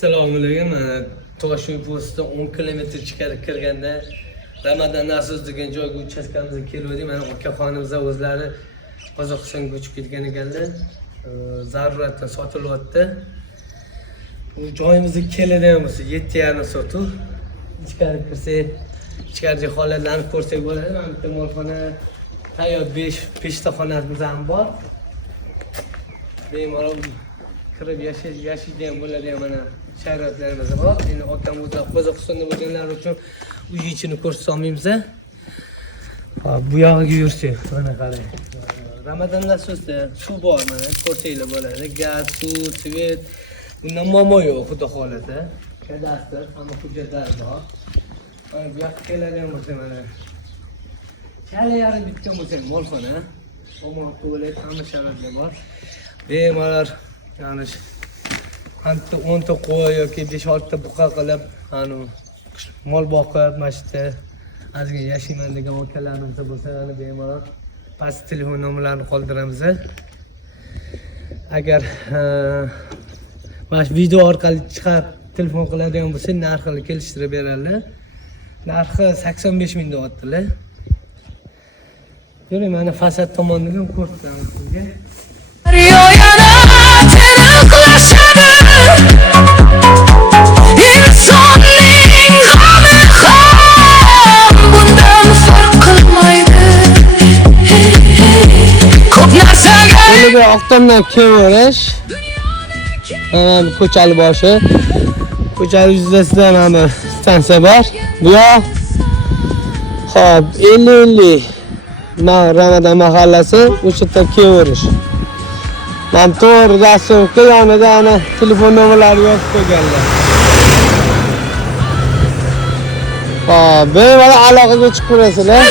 Assalomu alaykum. Toshkent postdan 10 kilometr ichkari kirganda Ramadan Nasoz degan joyga uchastkamizga keldik. Mana akaxonimiz o'zlari Qozog'istonga ko'chib ketgan ekanlar. Zaruratdan sotilyapti. Bu joyimizga keladigan bo'lsa 7,5 sotuv. Ichkari kirsak, ichkarida holatlarni ko'rsak bo'ladi. Mana bitta molxona, tayyor 5 peshtaxonamiz ham bor. Bemalol kirib yashaydigan bo'ladigan mana sharoitlarimiz bor. Endi otam o'zi Qozog'istonda bo'lganlar uchun uy ichini ko'rsata olmaymiz. Bu yog'iga yursak, mana qarang. Ramadan Nasozda suv bor, mana ko'rsanglar bo'ladi. Gaz, suv, svet. Bundan muammo yo'q, xudo xolasa. Kadastr, hamma hujjatlar bor. Mana bu yoqqa keladigan bo'lsa mana chala yarim bitta bo'lsa molxona. Omon tualet, hamma sharoitlar bor. Bemalol ya'ni Anta 10 ta qo'y yoki 5-6 ta buqa qilib, mol boqib, mashta ozgina yashayman degan akalarimiz bo'lsa, bemalol past telefon nomerlarini qoldiramiz. Agar mana video orqali chiqib telefon qiladigan bo'lsa, narxini kelishtirib beradilar. Narxi 85 ming deyaptilar. Ko'ring, mana fasad tomonidan ham ko'rsatamiz sizga. Qo'liga oqtomdan kiyaverish. Mana ko'chali boshi. Ko'chali yuzasidan mana stansiya bor. Bu yoq hop 50 Ramadan mahallasi, o'sha yerda kiyaverish. Mana to'g'ri dasturga yonida ana telefon nomerlari yozib qo'yganlar. Hop, bemalol aloqaga chiqib ko'rasizlar.